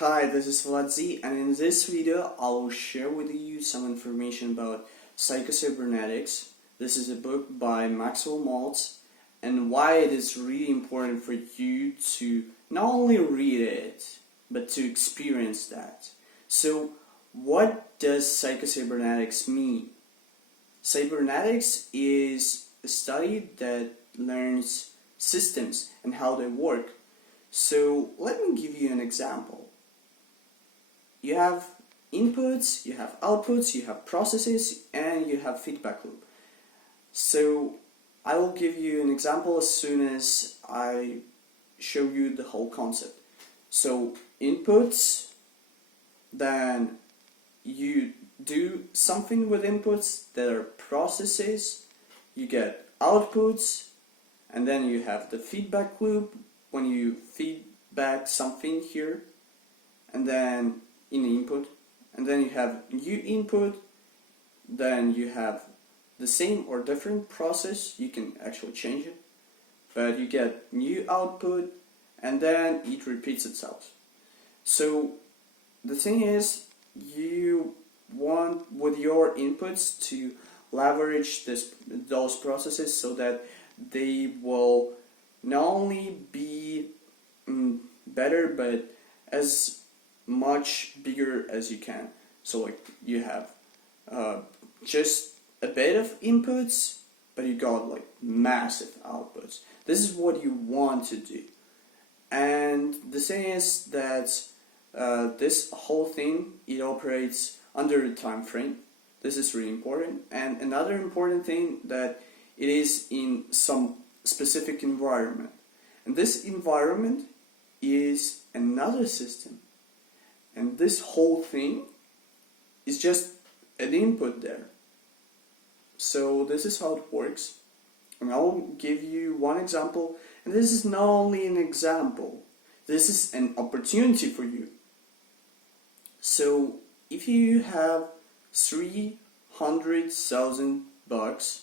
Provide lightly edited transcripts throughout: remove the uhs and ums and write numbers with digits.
Hi, this is VladZ, and in this video I will share with you some information about Psychocybernetics. This is a book by Maxwell Maltz, and why it is really important for you to not only read it, but to experience that. So, what does Psychocybernetics mean? Cybernetics is a study that learns systems and how they work. So, let me give you an example. You have inputs, you have outputs, you have processes, and you have feedback loop. So I will give you an example as soon as I show you the whole concept. So inputs, then you do something with inputs that are processes, you get outputs, and then you have the feedback loop when you feedback something here, and then in the input, and then you have new input, then you have the same or different process, you can actually change it, but you get new output, and then it repeats itself. So the thing is, you want with your inputs to leverage those processes so that they will not only be better, but as much bigger as you can. So like you have just a bit of inputs, but you got like massive outputs. This is what you want to do. And the thing is that this whole thing, it operates under a time frame. This is really important. And another important thing, that it is in some specific environment. And this environment is another system. And this whole thing is just an input there. So this is how it works. And I'll give you one example. And this is not only an example. This is an opportunity for you. So if you have $300,000,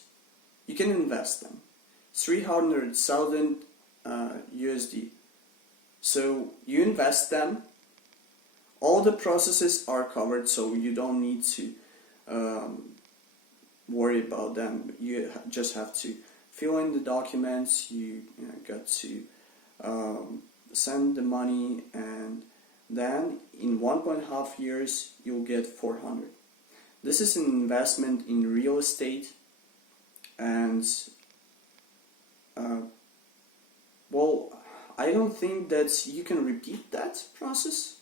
you can invest them. 300,000 USD. So you invest them. All the processes are covered, so you don't need to worry about them. You just have to fill in the documents, you got to send the money, and then in 1.5 years you'll get 400. This is an investment in real estate, and well, I don't think that you can repeat that process.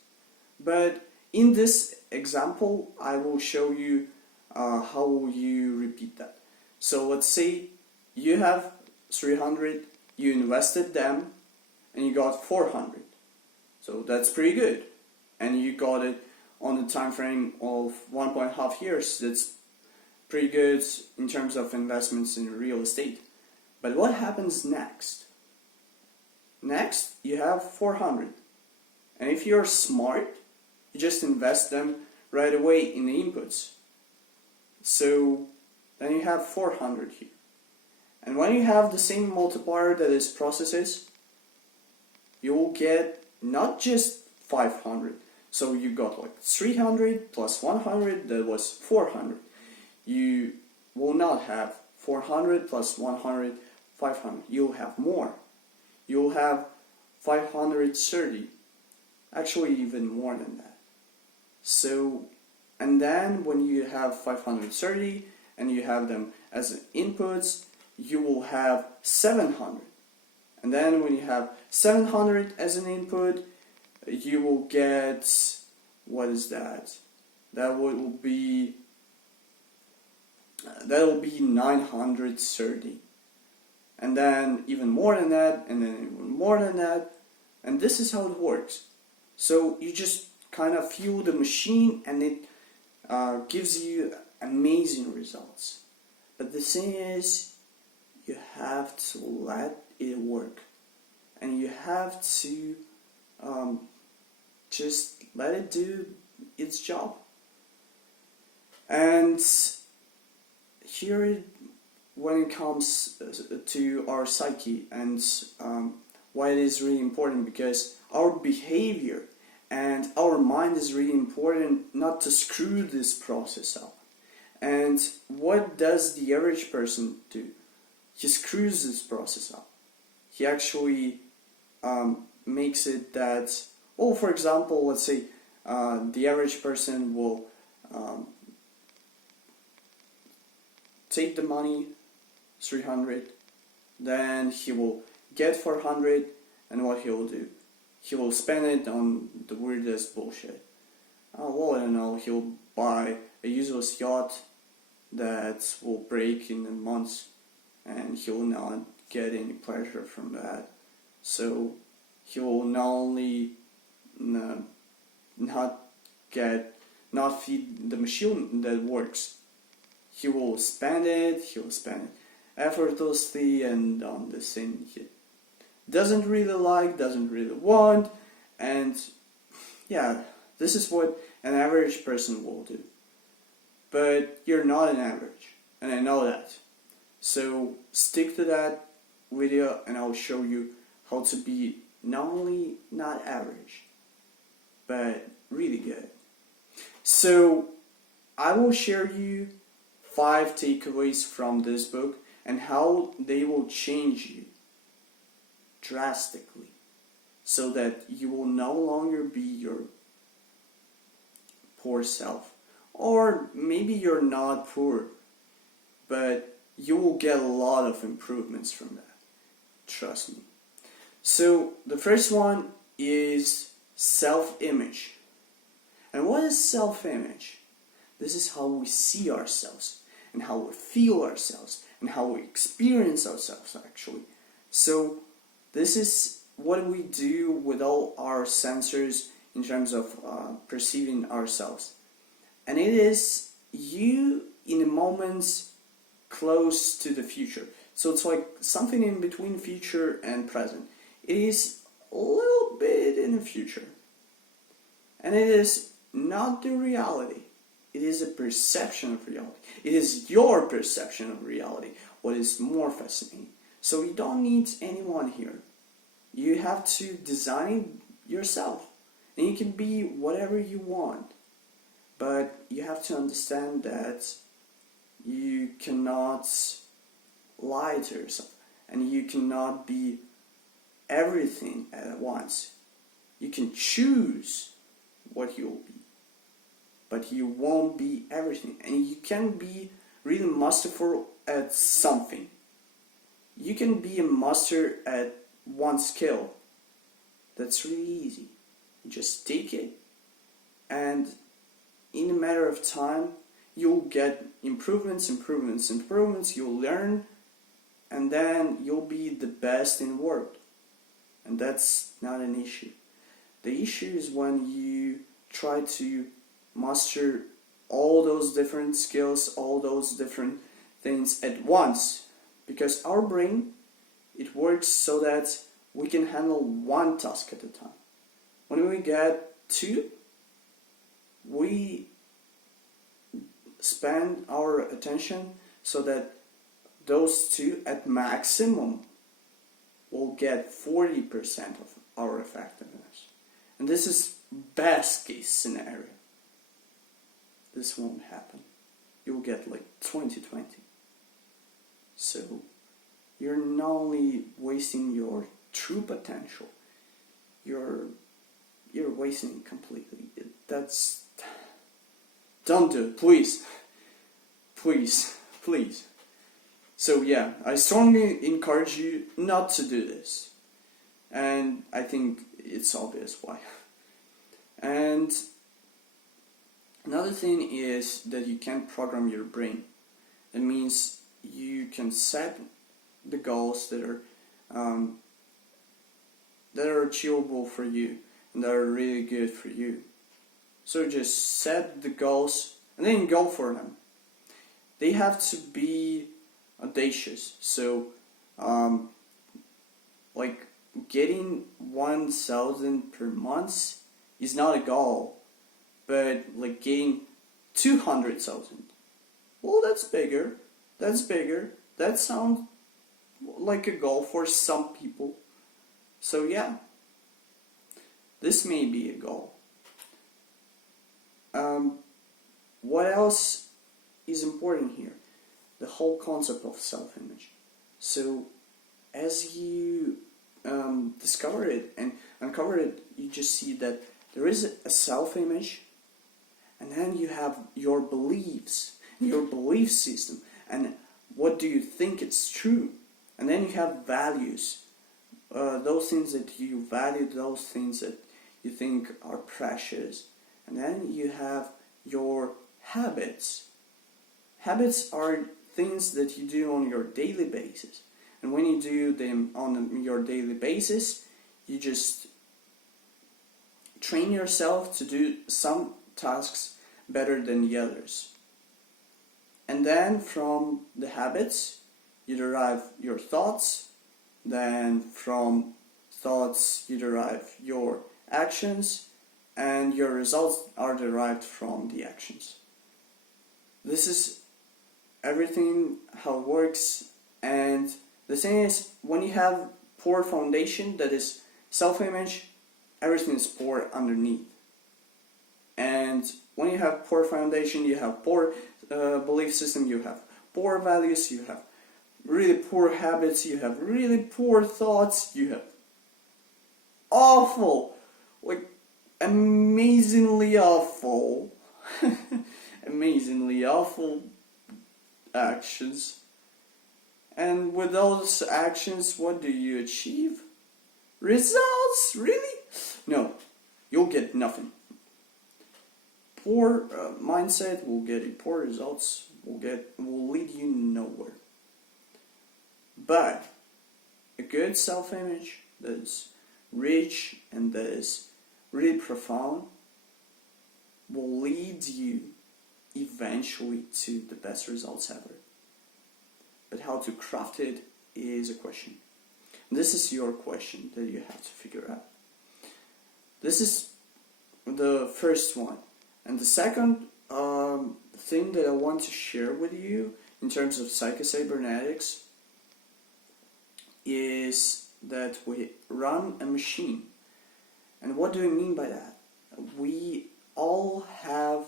But in this example, I will show you how you repeat that. So let's say you have 300, you invested them, and you got 400. So that's pretty good. And you got it on the time frame of 1.5 years. That's pretty good in terms of investments in real estate. But what happens next? Next, you have 400. And if you're smart, you just invest them right away in the inputs. So then you have 400 here. And when you have the same multiplier that is processes, you will get not just 500. So you got like 300 plus 100, that was 400. You will not have 400 plus 100, 500. You'll have more. You'll have 530. Actually, even more than that. So, and then when you have 530 and you have them as inputs, you will have 700. And then when you have 700 as an input, you will get, what is that? That will be 930. And then even more than that, and then even more than that. And this is how it works. So you just kind of fuel the machine, and it gives you amazing results. But the thing is, you have to let it work, and you have to just let it do its job. And here, when it comes to our psyche, and why it is really important, because our behavior and our our mind is really important not to screw this process up. And what does the average person do? He screws this process up. He actually makes it that, well, for example, let's say the average person will take the money, 300, then he will get 400, and what he will do? He will spend it on the weirdest bullshit. Well, I don't know, he'll buy a useless yacht that will break in a month, and he will not get any pleasure from that. So he will not only not feed the machine that works, he will spend it effortlessly and on the thing he doesn't really like, doesn't really want, and yeah, this is what an average person will do. But you're not an average, and I know that. So stick to that video and I'll show you how to be not only not average, but really good. So I will share you 5 takeaways from this book and how they will change you drastically so that you will no longer be your poor self. Or maybe you're not poor, but you will get a lot of improvements from that. Trust me. So the first one is self-image. And what is self-image? This is how we see ourselves and how we feel ourselves and how we experience ourselves actually. So this is what we do with all our sensors in terms of perceiving ourselves. And it is you in a moment close to the future. So it's like something in between future and present. It is a little bit in the future. And it is not the reality. It is a perception of reality. It is your perception of reality what is more fascinating. So you don't need anyone here. You have to design yourself. And you can be whatever you want. But you have to understand that you cannot lie to yourself. And you cannot be everything at once. You can choose what you will be. But you won't be everything. And you can be really masterful at something. You can be a master at one skill. That's really easy. You just take it, and in a matter of time you'll get improvements. You'll learn, and then you'll be the best in the world. And that's not an issue. The issue is when you try to master all those different skills, all those different things at once, because our brain, it works so that we can handle one task at a time. When we get 2, we spend our attention so that those 2 at maximum will get 40% of our effectiveness. And this is best case scenario. This won't happen. You'll get like 20-20. So you're not only wasting your true potential, you're wasting it completely. Don't do it, please. Please. So yeah, I strongly encourage you not to do this. And I think it's obvious why. And another thing is that you can program your brain. It means you can set the goals that are achievable for you and that are really good for you. So just set the goals and then go for them. They have to be audacious. So like getting 1,000 per month is not a goal, but like getting 200,000, well, that's bigger. That sounds like a goal for some people. So yeah, this may be a goal. what else is important here? The whole concept of self-image. So as you discover it and uncover it, you just see that there is a self-image, and then you have your beliefs, your belief system, and what do you think it's true, and then you have values, those things that you value, those things that you think are precious, and then you have your habits. Habits are things that you do on your daily basis, and when you do them on your daily basis, you just train yourself to do some tasks better than the others. And then from the habits, you derive your thoughts. Then from thoughts, you derive your actions. And your results are derived from the actions. This is everything, how it works. And the thing is, when you have poor foundation, that is self-image, everything is poor underneath. And when you have poor foundation, you have poor belief system, you have poor values, you have really poor habits, you have really poor thoughts, you have awful, like amazingly awful, amazingly awful actions. And with those actions, what do you achieve? Results? Really? No, you'll get nothing. Poor mindset will get you poor results, will lead you nowhere. But a good self-image that is rich and that is really profound will lead you eventually to the best results ever. But how to craft it is a question. This is your question that you have to figure out. This is the first one. And the second thing that I want to share with you in terms of psychocybernetics is that we run a machine. And what do I mean by that? We all have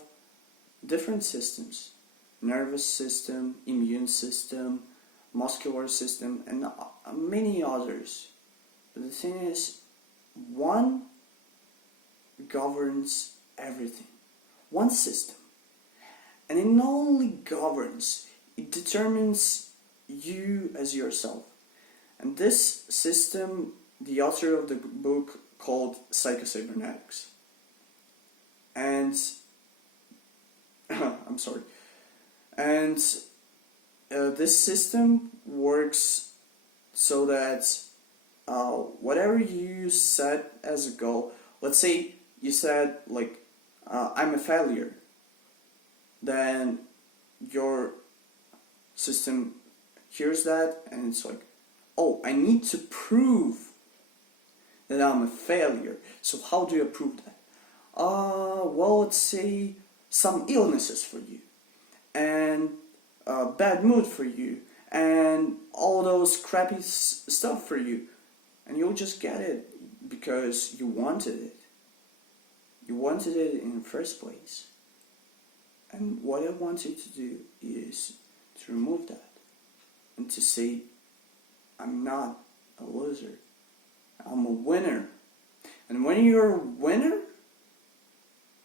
different systems: nervous system, immune system, muscular system, and many others. But the thing is, one governs everything. One system. And it not only governs, it determines you as yourself. And this system, the author of the book called Psycho-Cybernetics. And I'm sorry. And this system works so that whatever you set as a goal, let's say you said like, I'm a failure, then your system hears that and it's like, oh, I need to prove that I'm a failure. So how do you prove that? Well, let's say some illnesses for you, and bad mood for you, and all those crappy stuff for you, and you'll just get it because you wanted it. You wanted it in the first place. And what I want you to do is to remove that and to say, I'm not a loser. I'm a winner. And when you're a winner,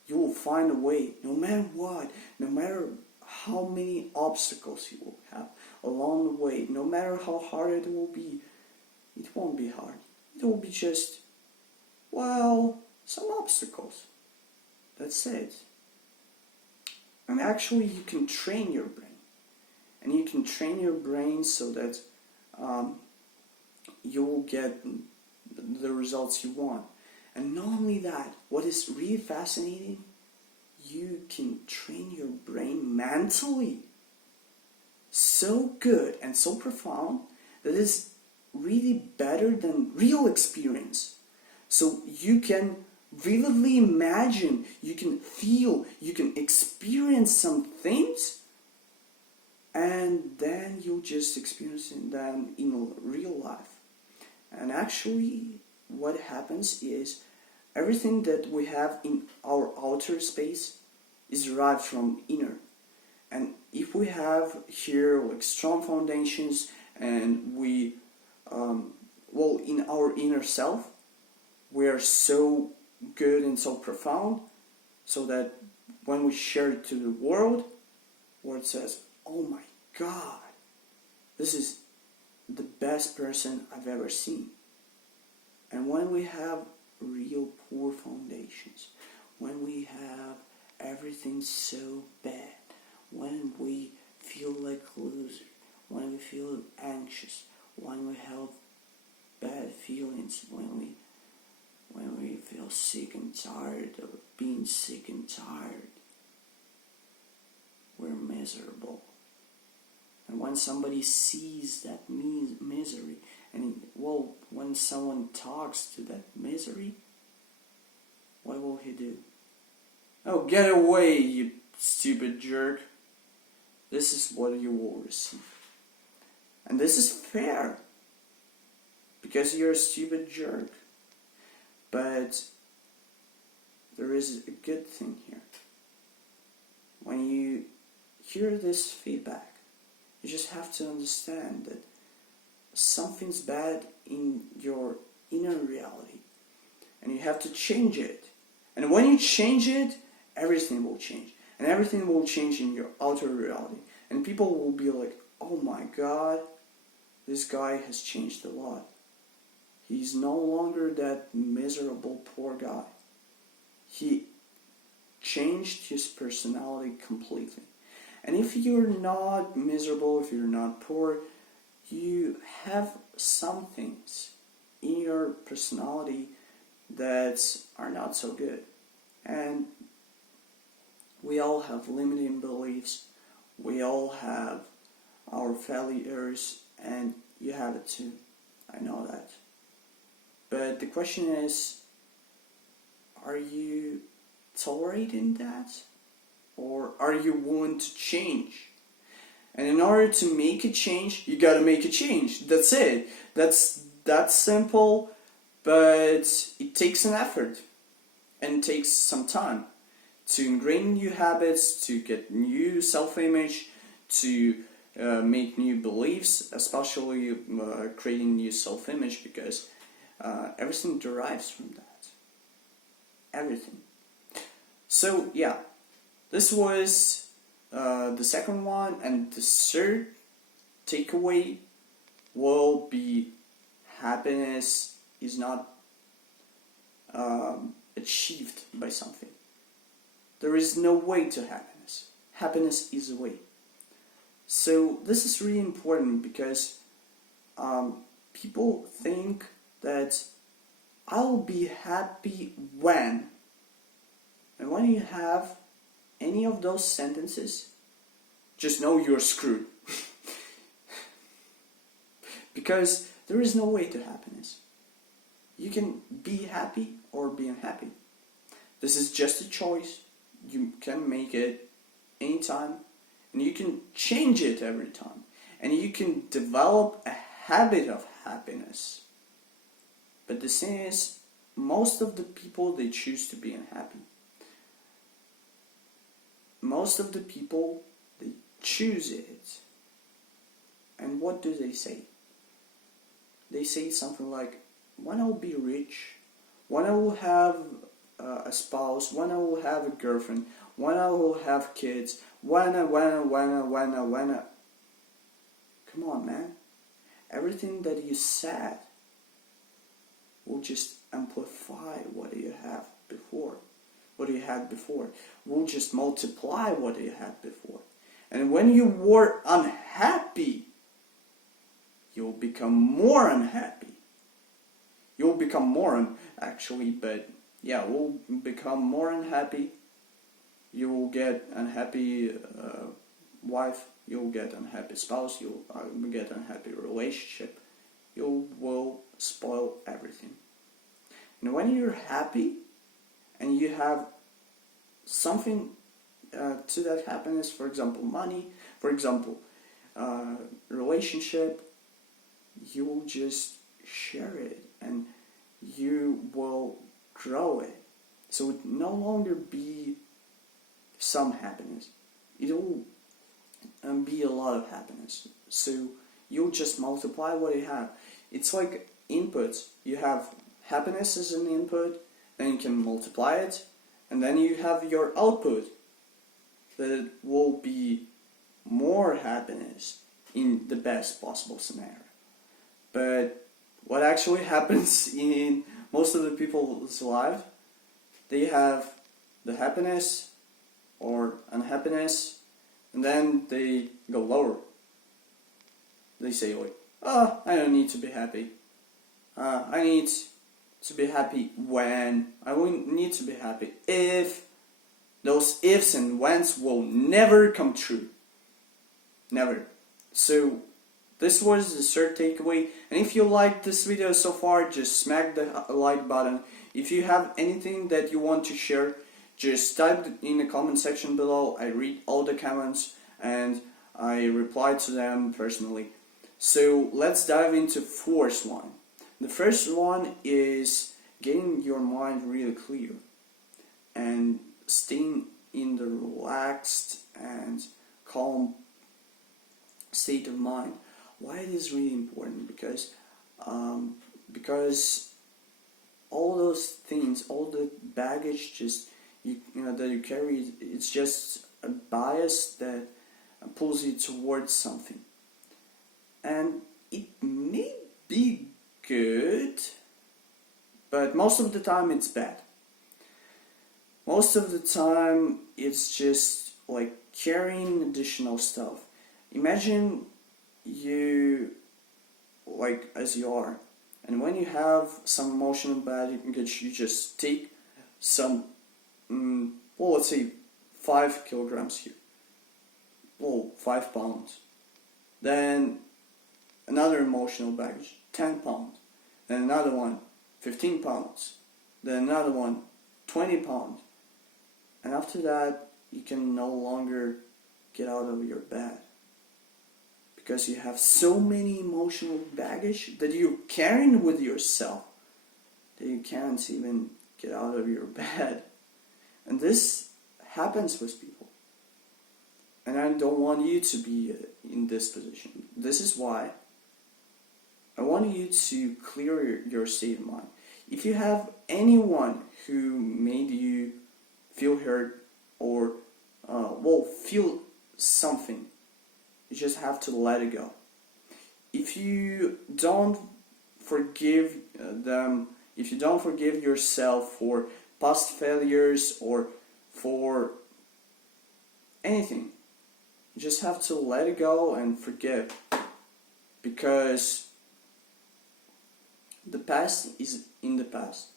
you will find a way, no matter what, no matter how many obstacles you will have along the way, no matter how hard it will be, it won't be hard. It will be just, well, some obstacles. That's it. And actually you can train your brain. And you can train your brain so that you will get the results you want. And not only that, what is really fascinating, you can train your brain mentally so good and so profound that it's really better than real experience. So you can vividly imagine, you can feel, you can experience some things, and then you'll just experience them in real life. And actually what happens is everything that we have in our outer space is derived from inner. And if we have here like strong foundations, and we in our inner self, we are so good and so profound, so that when we share it to the world says, oh my God, this is the best person I've ever seen. And when we have real poor foundations, when we have everything so bad, when we feel like losers, when we feel anxious, when we have bad feelings, when we feel sick and tired of being sick and tired, we're miserable. And when somebody sees that misery, and when someone talks to that misery, what will he do? Oh, get away, you stupid jerk. This is what you will receive. And this is fair, because you're a stupid jerk. But there is a good thing here. When you hear this feedback, you just have to understand that something's bad in your inner reality, and you have to change it. And when you change it, everything will change. And everything will change in your outer reality. And people will be like, oh my God, this guy has changed a lot. He's no longer that miserable poor guy. He changed his personality completely. And if you're not miserable, if you're not poor, you have some things in your personality that are not so good. And we all have limiting beliefs. We all have our failures, and you have it too. I know that. But the question is, are you tolerating that? Or are you willing to change? And in order to make a change, you gotta make a change. That's it. That's simple, but it takes an effort. And it takes some time to ingrain new habits, to get new self-image, to make new beliefs, especially creating new self-image, because everything derives from that. Everything. So yeah, this was the second one, and the third takeaway will be happiness is not achieved by something. There is no way to happiness. Happiness is a way. So this is really important, because people think that I'll be happy when. And when you have any of those sentences, just know you're screwed. Because there is no way to happiness. You can be happy or be unhappy. This is just a choice. You can make it anytime, and you can change it every time. And you can develop a habit of happiness. But the thing is, most of the people, they choose to be unhappy. Most of the people, they choose it. And what do they say? They say something like, when I'll be rich, when I will have a spouse, when I will have a girlfriend, when I will have kids, when I. Come on, man. Everything that you said will just amplify what you have before. What you had before. Will just multiply what you had before. And when you were unhappy, you'll become more unhappy. You'll become more will become more unhappy. You will get unhappy wife. You'll get unhappy spouse. You'll get unhappy relationship. You will spoil everything. And when you're happy, and you have something to that happiness, for example, money, for example, relationship, you will just share it, and you will grow it. So it no longer be some happiness. It will be a lot of happiness. So you'll just multiply what you have. It's like inputs. You have happiness as an input, then you can multiply it, and then you have your output that will be more happiness in the best possible scenario. But what actually happens in most of the people's life, they have the happiness or unhappiness, and then they go lower. They say like, oh, I don't need to be happy. I need to be happy when. I won't need to be happy if. Those ifs and whens will never come true. Never. So this was the third takeaway. And if you liked this video so far, just smack the like button. If you have anything that you want to share, just type in the comment section below. I read all the comments and I reply to them personally. So let's dive into the first one. The first one is getting your mind really clear and staying in the relaxed and calm state of mind. Why it is really important? Because all those things, all the baggage, just you know that you carry, it's just a bias that pulls you towards something, and it may be good, but most of the time it's bad. Most of the time it's just like carrying additional stuff. Imagine you like as you are, and when you have some emotional baggage, you just take some, well, let's say 5 kilograms here, well, 5 pounds, then another emotional baggage, 10 pounds, then another one, 15 pounds, then another one, 20 pounds. And after that, you can no longer get out of your bed because you have so many emotional baggage that you're carrying with yourself that you can't even get out of your bed. And this happens with people. And I don't want you to be in this position. This is why I want you to clear your state of mind. If you have anyone who made you feel hurt or feel something, you just have to let it go. If you don't forgive them, if you don't forgive yourself for past failures or for anything, you just have to let it go and forgive, because the past is in the past.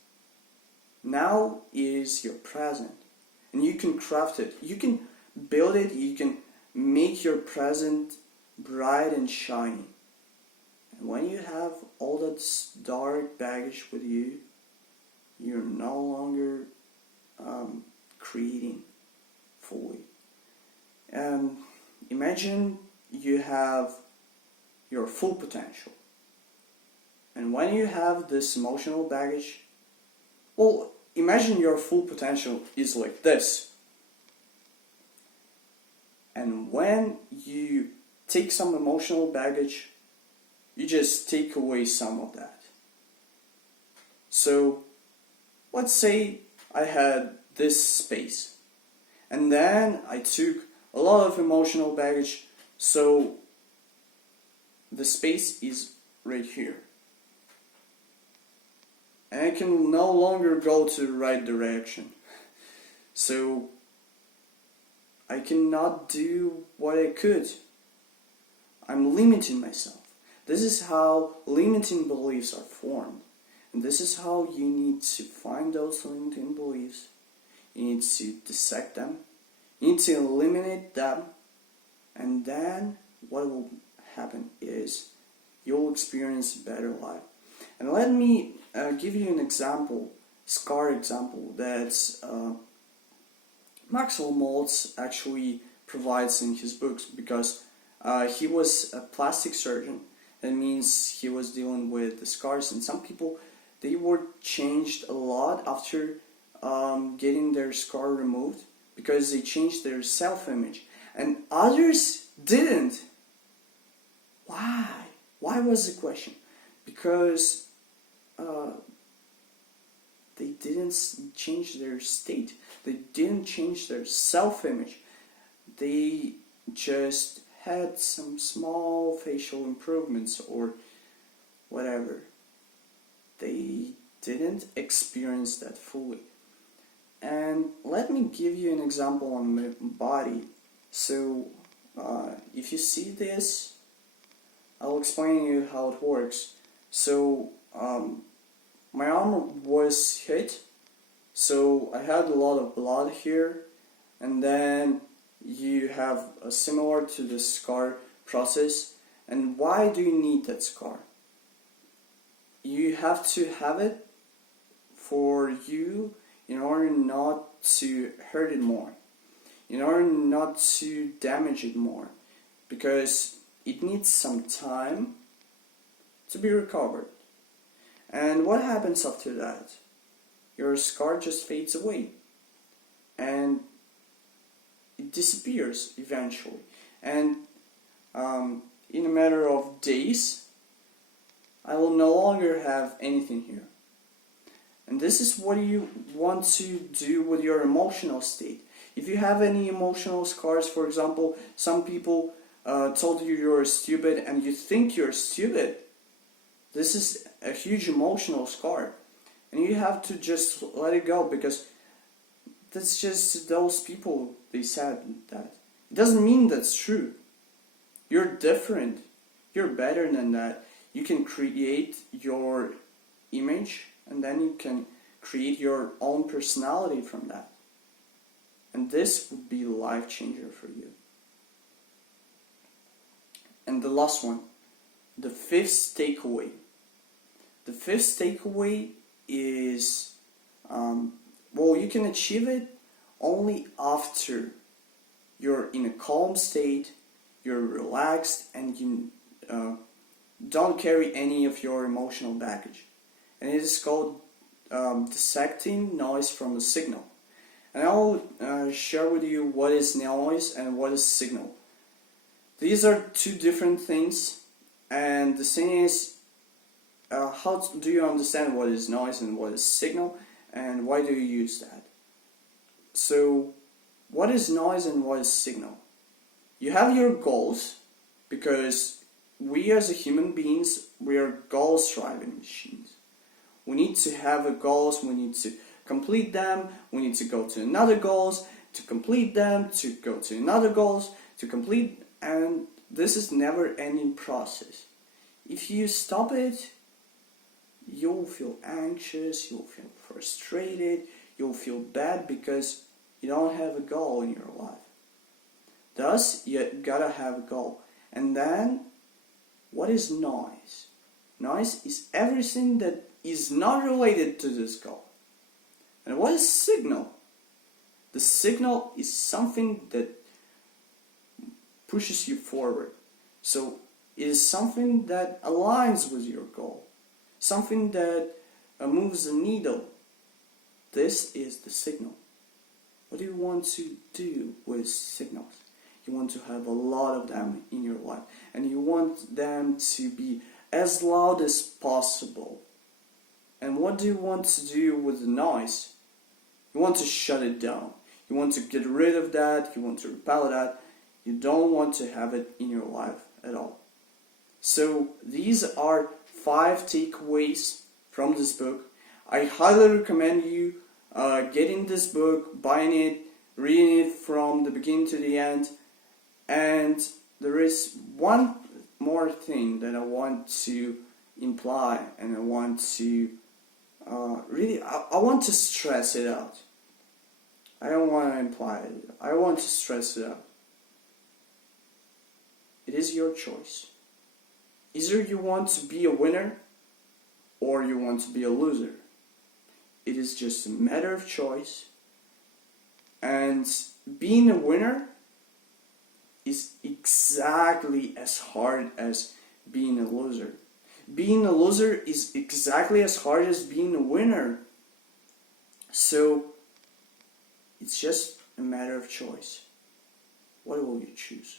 Now is your present, and you can craft it, you can build it, you can make your present bright and shiny. And when you have all that dark baggage with you, you're no longer creating fully. Imagine you have your full potential. And when you have this emotional baggage, well, imagine your full potential is like this. And when you take some emotional baggage, you just take away some of that. So, let's say I had this space, and then I took a lot of emotional baggage, so the space is right here. And I can no longer go to the right direction. So I cannot do what I could. I'm limiting myself. This is how limiting beliefs are formed. And this is how you need to find those limiting beliefs. You need to dissect them. You need to eliminate them. And then what will happen is you'll experience a better life. And let me give you an example, scar example, that Maxwell Maltz actually provides in his books, because he was a plastic surgeon. That means he was dealing with the scars, and some people, they were changed a lot after getting their scar removed. because they changed their self-image, and others didn't. Why? Why was the question? Because they didn't change their state. They didn't change their self-image. They just had some small facial improvements or whatever. They didn't experience that fully. And let me give you an example on my body. So if you see this, I'll explain you how it works. So my arm was hit, so I had a lot of blood here, and then you have a similar to the scar process. And why do you need that scar? You have to have it for you in order not to hurt it more, in order not to damage it more, because it needs some time to be recovered. And what happens after that? Your scar just fades away and it disappears eventually. And in a matter of days, I will no longer have anything here. And this is what you want to do with your emotional state. If you have any emotional scars, for example, some people told you you're stupid and you think you're stupid, this is a huge emotional scar. And you have to just let it go, because that's just those people, they said that. It doesn't mean that's true. You're different. You're better than that. You can create your image, and then you can create your own personality from that. And this would be a life changer for you. And the last one, the fifth takeaway. The fifth takeaway is, well, you can achieve it only after you're in a calm state, you're relaxed, and you don't carry any of your emotional baggage. And it is called dissecting noise from a signal. And I'll share with you what is noise and what is signal. These are two different things, and the thing is, how do you understand what is noise and what is signal, and why do you use that? So, what is noise and what is signal? You have your goals, because we as a human beings, we are goal-striving machines. We need to have a goals, we need to complete them, we need to go to another goals, to complete them, to go to another goals, to complete, and this is never-ending process. If you stop it, you'll feel anxious, you'll feel frustrated, you'll feel bad because you don't have a goal in your life. Thus, you gotta have a goal. And then, what is noise? Noise is everything that is not related to this goal. And what is signal? The signal is something that pushes you forward. So, it is something that aligns with your goal. Something that moves the needle. This is the signal. What do you want to do with signals? You want to have a lot of them in your life, and you want them to be as loud as possible. And what do you want to do with the noise? You want to shut it down. You want to get rid of that. You want to repel that. You don't want to have it in your life at all. So these are 5 takeaways from this book. I highly recommend you getting this book, buying it, reading it from the beginning to the end. And there is one more thing that I want to imply, and I want to I want to stress it out. I don't want to imply it. I want to stress it out. It is your choice. Either you want to be a winner or you want to be a loser. It is just a matter of choice. And being a winner is exactly as hard as being a loser. Being a loser is exactly as hard as being a winner. So it's just a matter of choice. What will you choose?